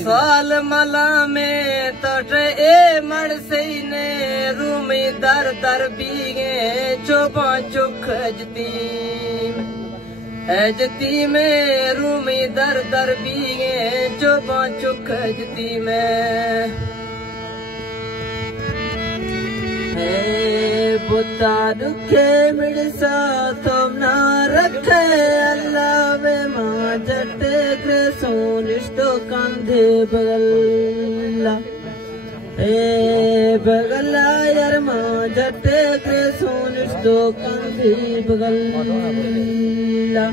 साल मला में तट ए मड़सई ने रूमी दर दर बीगे चोपा चुख जती में रूमी दर दर बीगे चोपा चुख जती में बुता दुखे मिड़सा तुम ना रखे अल्लाह वे मां जटे के सोनिष्टो कंधे बगल्ला बगल्ला यार मां जटे के सोनिष्टो कंधे बगल्ला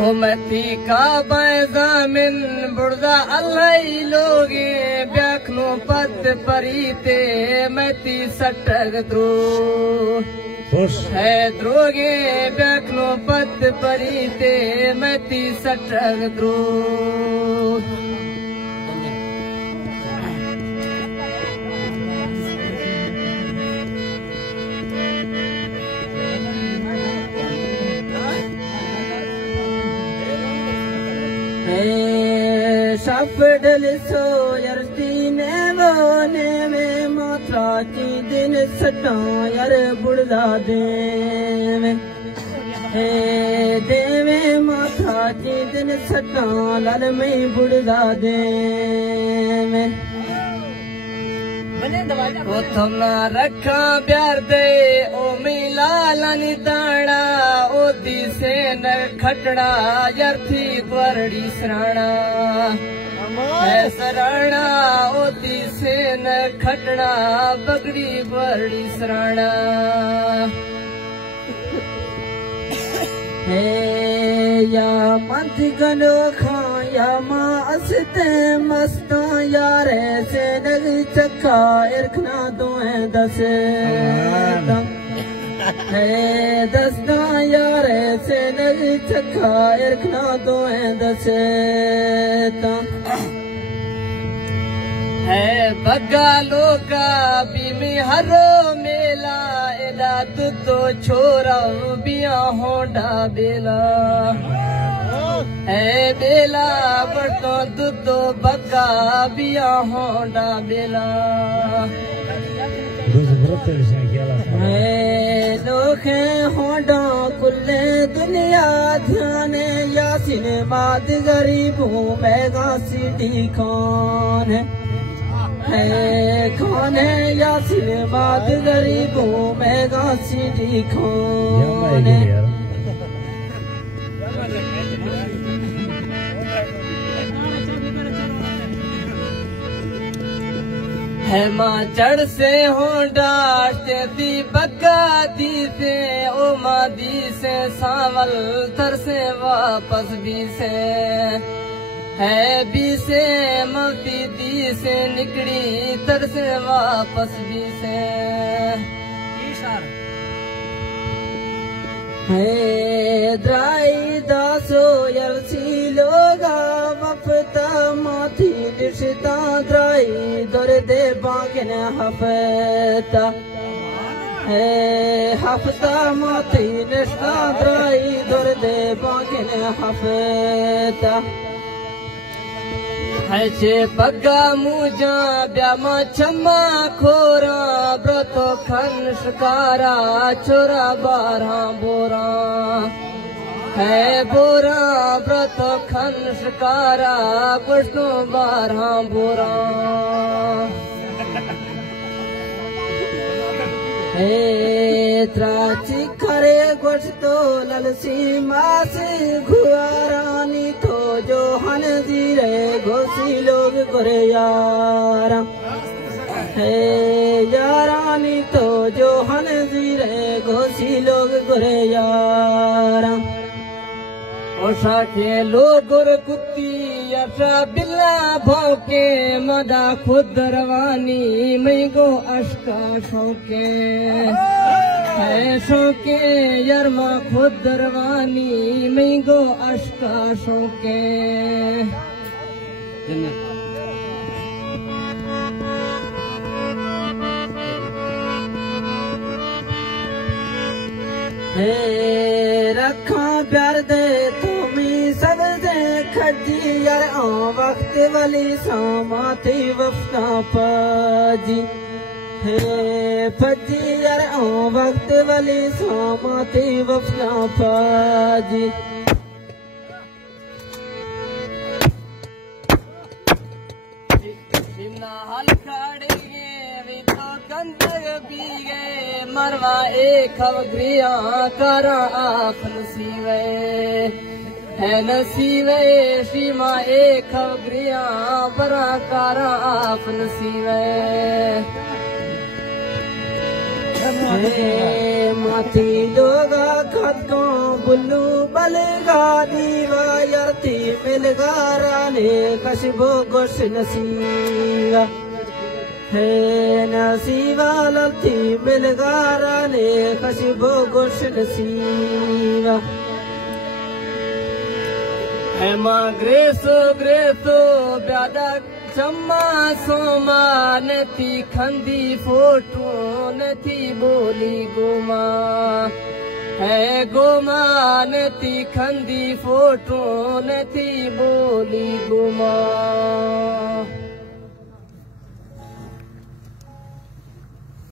मती का बैजामिन बुर्दा अल्लाह लोगे ब्याखनो पद परीते मती सटक द्रो है द्रोगे ब्याखनो पद परीते मती सटक द्रो सफडल सो यरती ने वोने में मात्रा ची दिन सटा यार बुढ़ा देवे देवे मात्रा ची दिन सटा लाल में बुढ़ा देवे ओ तुम ना रखा प्यार दे ओ मिला लानी दाड़ा ओ दी से न खटड़ा यार थी बरड़ी सराणा है सराणा ओ दी से न खटड़ा बगड़ी बरड़ी सराणा या मत गलो खा या माँ असते मस्ता यार से नग चक्का इरखना दो है दस दसदा यार से नग चक्का इरखना दो है दस है बग्गा लोका बीमी हरो मेला एदा तुतो छोरा बिया होंडा बेला है बेला बटो तुतो बग्गा बिया होंडा बेला है दोखे होंडा कुल्ले दुनिया ध्याने यासिन बाद गरीबों मैगा सीधी खान है कौन है यासिन बाद गरीबों मैगा सीधी खान है माँ चढ़ से होंडा दी बग्गा दी से ओ माँ दी से सावल तर से वापस भी से है बी से मवती दी से निकड़ी तर से वापस भी से है द्राई दासो यरसी लोगा वफता माथी दिशता द्राई दर्दे बागन हफता है हफ्ता माथी दिशता द्राई दर्दे बागन हफता है बग्गा मुझा ब्यामा छम्मा खोरा ब्रतो खन शिकारा चोरा बारहा बोरा है बोरा ब्रतो खन शिकारा पुष्टो बारहा बोरा हे त्राची खरे गोश्तो ललसी मासी घुआरानी तो जो हन जीरे घोसी लोग करे यारा है यारानी तो जो हन जीरे घोसी लोग करे यारा ओशा के लोगुर कुत्ती यशा बिल्ला भौके मदा खुद रवानी मैं गो अश्का शौके है शौके यरमा खुद रवानी मैं गो अश्का शौके हे रखा प्यार दे तुम्ही सबसे खजी यार वक्त वाली सामा थी वफा पाजी हे फजी यार वक्त वाली सामा थी वफा पाजी हल खड़े भी तो कंदग पी गए मरवा एक खबरिया करा आप नसीवे है नसीवे सीमा एक खबरिया बरा करा आप नसीवे माथी लोगा खतो बुल्लू बलगा दीवा यर्थी मिलगा राने कशबो गोश नसीवा है नसीवा लथी मिलगा राने कशबो गोश नसीवा है माँ ग्रेसो ब्यादा चम्मा सोमा न थी खंदी फोटो न थी बोली गोमा है गोमा न थी खंदी फोटो न थी बोली गोमा।